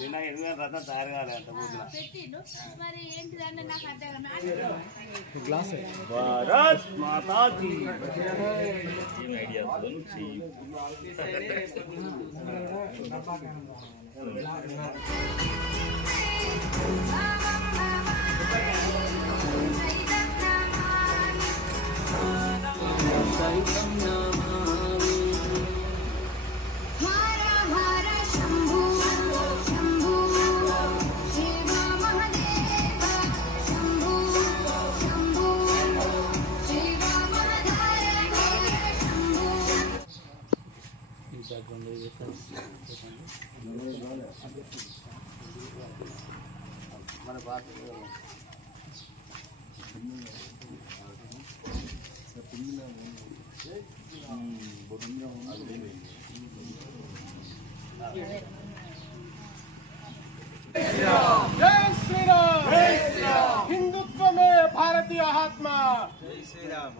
నిన్న 8 రథం తయారు కాలేదంట మరి ఏంటిదంటే నాకు అర్థం భారత్ మాతా కీ మన బాట जय श्री राम हिंदुत्व में भारतीय आत्मा जय श्री राम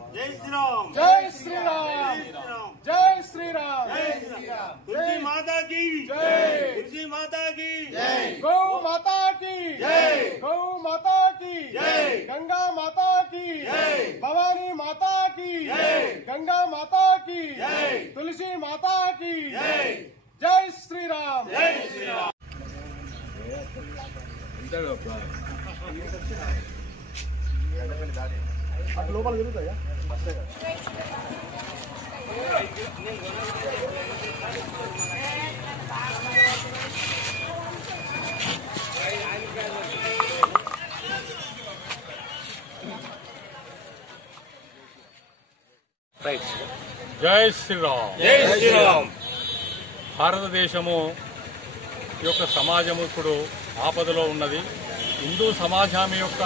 जय श्री राम जय श्री राम तुलसी माता की जय तुलसी माता की गौ माता की जय गौ माता की जय गंगा माता की जय भवानी माता की जय गंगा माता की जय तुलसी माता की जय जय श्री राम जय श्री राम లోపల తిరుగుతాయా జై శ్రీరామ్ జై శ్రీరామ్ భారతదేశము యొక్క సమాజము ఇప్పుడు ఆపదలో ఉన్నది. హిందూ సమాజం యొక్క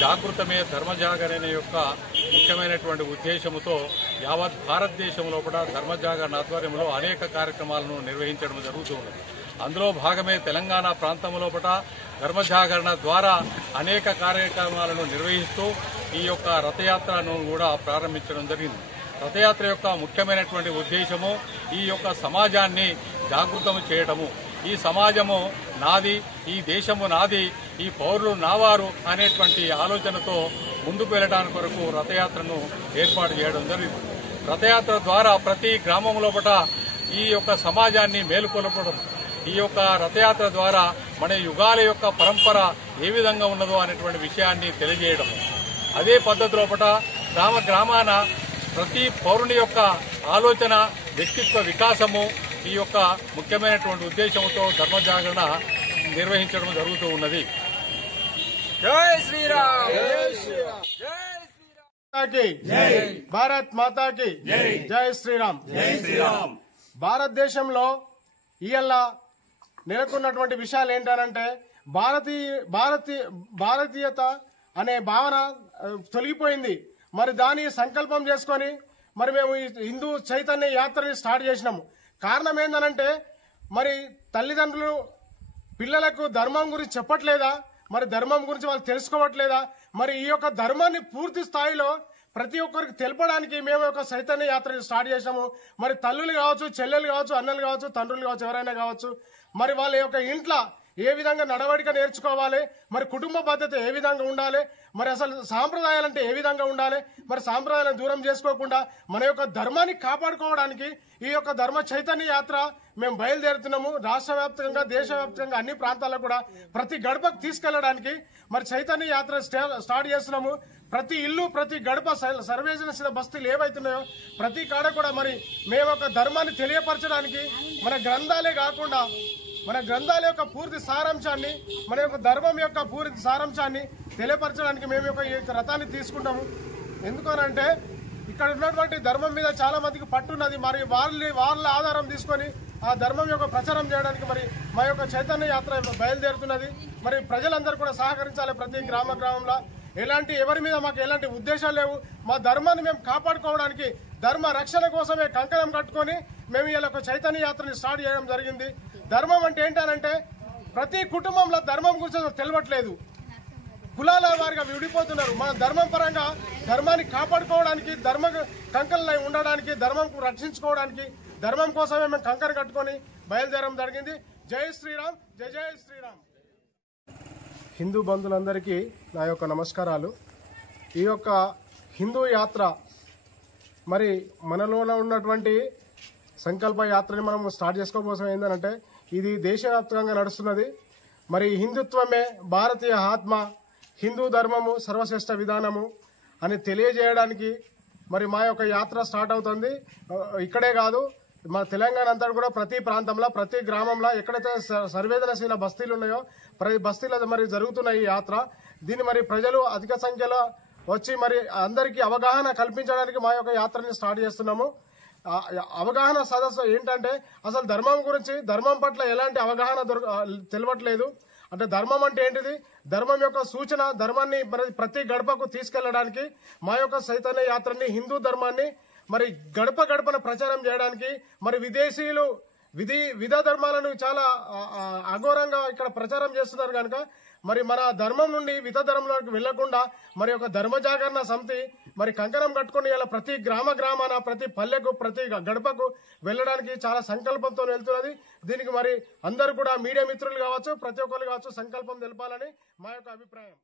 జాగృతమే ధర్మజాగరణ యొక్క ముఖ్యమైనటువంటి ఉద్దేశంతో యావత్ భారతదేశం లోపల ధర్మజాగరణ ఆధ్వర్యంలో అనేక కార్యక్రమాలను నిర్వహించడం జరుగుతూ ఉన్నది. అందులో భాగమే తెలంగాణ ప్రాంతం లోపల ధర్మజాగరణ ద్వారా అనేక కార్యక్రమాలను నిర్వహిస్తూ ఈ యొక్క రథయాత్రను కూడా ప్రారంభించడం జరిగింది. రథయాత్ర యొక్క ముఖ్యమైనటువంటి ఉద్దేశము ఈ యొక్క సమాజాన్ని జాగృతం చేయడము. ఈ సమాజము నాది, ఈ దేశము నాది, ఈ పౌరులు నావారు అనేటువంటి ఆలోచనతో ముందుకు వెళ్ళడానికి కొరకు రథయాత్రను ఏర్పాటు చేయడం జరిగింది. రథయాత్ర ద్వారా ప్రతి గ్రామం లోపల ఈ యొక్క సమాజాన్ని మేలుకొల్పడం, ఈ యొక్క రథయాత్ర ద్వారా మన యుగాల యొక్క పరంపర ఏ విధంగా ఉన్నదో అనేటువంటి విషయాన్ని తెలియజేయడం. అదే పద్ధతి లోపల గ్రామ గ్రామాన ప్రతి పౌరుని యొక్క ఆలోచన, వ్యక్తిత్వ వికాసము ఈ యొక్క ముఖ్యమైనటువంటి ఉద్దేశంతో ధర్మజాగరణ నిర్వహించడం జరుగుతూ ఉన్నది. జై శ్రీరామ్ జై శ్రీరామ్ జై భారత్ మాతా కి జై శ్రీరామ్ జై శ్రీరామ్. భారతదేశంలో ఇవాళ నెలకొన్నటువంటి విషయాలు ఏంటంటే భారతీయత అనే భావన తొలగిపోయింది. మరి దాని సంకల్పం చేసుకొని మరి మేము ఈ హిందూ చైతన్య యాత్రని స్టార్ట్ చేసినాము. కారణం ఏంటంటే మరి తల్లిదండ్రులు పిల్లలకు ధర్మం గురించి చెప్పట్లేదా, మరి ధర్మం గురించి వాళ్ళు తెలుసుకోవట్లేదా, మరి ఈ యొక్క ధర్మాన్ని పూర్తి స్థాయిలో ప్రతి ఒక్కరికి తెలపడానికి మేము ఒక చైతన్య యాత్ర స్టార్ట్ చేసాము. మరి తల్లులు కావచ్చు, చెల్లెలు కావచ్చు, అన్నలు కావచ్చు, తండ్రులు కావచ్చు, ఎవరైనా కావచ్చు, మరి వాళ్ళ యొక్క ఇంట్లో ఏ విధంగా నడవడిక నేర్చుకోవాలి, మరి కుటుంబ బాధ్యత ఏ విధంగా ఉండాలి, మరి అసలు సాంప్రదాయాలంటే ఏ విధంగా ఉండాలి, మరి సాంప్రదాయాలను దూరం చేసుకోకుండా మన యొక్క ధర్మాన్ని కాపాడుకోవడానికి ఈ యొక్క ధర్మ చైతన్య యాత్ర మేము బయలుదేరుతున్నాము. రాష్ట్ర వ్యాప్తంగా, దేశవ్యాప్తంగా అన్ని ప్రాంతాలకు కూడా ప్రతి గడపకు తీసుకెళ్లడానికి మరి చైతన్య యాత్ర స్టార్ట్ చేస్తున్నాము. ప్రతి ఇల్లు, ప్రతి గడప, సర్వేజన బస్తీలు ఏవైతున్నాయో ప్రతి కాడ కూడా మరి మేము ఒక ధర్మాన్ని తెలియపరచడానికి మన గ్రంథాలే కాకుండా మన గ్రంథాల యొక్క పూర్తి సారాంశాన్ని, మన యొక్క ధర్మం యొక్క పూర్తి సారాంశాన్ని తెలియపరచడానికి మేము ఈ యొక్క రథాన్ని తీసుకుంటాము. ఎందుకనంటే ఇక్కడ ఉన్నటువంటి ధర్మం మీద చాలా మందికి పట్టున్నది. మరి వాళ్ళ ఆధారం తీసుకొని ఆ ధర్మం యొక్క ప్రచారం చేయడానికి మరి మా యొక్క చైతన్య యాత్ర బయలుదేరుతున్నది. మరి ప్రజలందరూ కూడా సహకరించాలి. ప్రతి గ్రామంలో ఎవరి మీద మాకు ఎలాంటి ఉద్దేశాలు లేవు. మా ధర్మాన్ని మేము కాపాడుకోవడానికి, ధర్మ రక్షణ కోసమే కంకణం కట్టుకొని మేము ఇలా ఒక చైతన్య యాత్రని స్టార్ట్ చేయడం జరిగింది. ధర్మం అంటే ఏంటంటే ప్రతి కుటుంబంలో ధర్మం గురించి తెలియట్లేదు. కులాల వారిగా విడిపోతున్నారు. మన ధర్మం పరంగా ధర్మాన్ని కాపాడుకోవడానికి, ధర్మ కంకణలై ఉండడానికి, ధర్మం రక్షించుకోవడానికి ధర్మం కోసమే మేము కంకర కట్టుకొని బయలుదేరడం జరిగింది. జై శ్రీరామ్, జై జై శ్రీరామ్. హిందూ బంధువులందరికీ నా యొక్క నమస్కారాలు. ఈ యొక్క హిందూ యాత్ర మరి మనలోనే ఉన్నటువంటి సంకల్ప యాత్రని మనం స్టార్ట్ చేసుకోవడం ఏంటంటే ఇది దేశవ్యాప్తంగా నడుస్తున్నది. మరి హిందుత్వమే భారతీయ ఆత్మ, హిందూ ధర్మము సర్వశ్రేష్ఠ విధానము అని తెలియజేయడానికి మరి మా యొక్క యాత్ర స్టార్ట్ అవుతుంది. ఇక్కడే కాదు, మన తెలంగాణ అంతా కూడా ప్రతి ప్రాంతంలో, ప్రతి గ్రామంలో ఎక్కడైతే సంవేదనశీల బస్తీలు ఉన్నాయో ప్రతి బస్తీలో మరి జరుగుతున్న ఈ యాత్ర. దీన్ని మరి ప్రజలు అధిక సంఖ్యలో వచ్చి మరి అందరికీ అవగాహన కల్పించడానికి మా యొక్క యాత్రని స్టార్ట్ చేస్తున్నాము. అవగాహన సదస్సు ఏంటంటే అసలు ధర్మం గురించి, ధర్మం పట్ల ఎలాంటి అవగాహన తెలియట్లేదు. అంటే ధర్మం అంటే ఏంటిది, ధర్మం యొక్క సూచన, ధర్మాన్ని ప్రతి గడపకు తీసుకెళ్లడానికి మా యొక్క చైతన్య యాత్రని, హిందూ ధర్మాన్ని మరి గడప గడపన ప్రచారం చేయడానికి మరి విదేశీయులు విధ ధర్మాలను చాలా అఘోరంగా ఇక్కడ ప్రచారం చేస్తున్నారు కనుక మరి మన ధర్మం నుండి విధ ధర్మంలోకి వెళ్లకుండా మరి ఒక ధర్మ జాగరణ సమితి మరి కంకణం కట్టుకుని ఇలా ప్రతి గ్రామాన, ప్రతి పల్లెకు, ప్రతి గడపకు వెళ్లడానికి చాలా సంకల్పంతో వెళ్తున్నది. దీనికి మరి అందరూ కూడా మీడియా మిత్రులు కావచ్చు, ప్రతి ఒక్కరు కావచ్చు సంకల్పం తెలపాలని మా యొక్క అభిప్రాయం.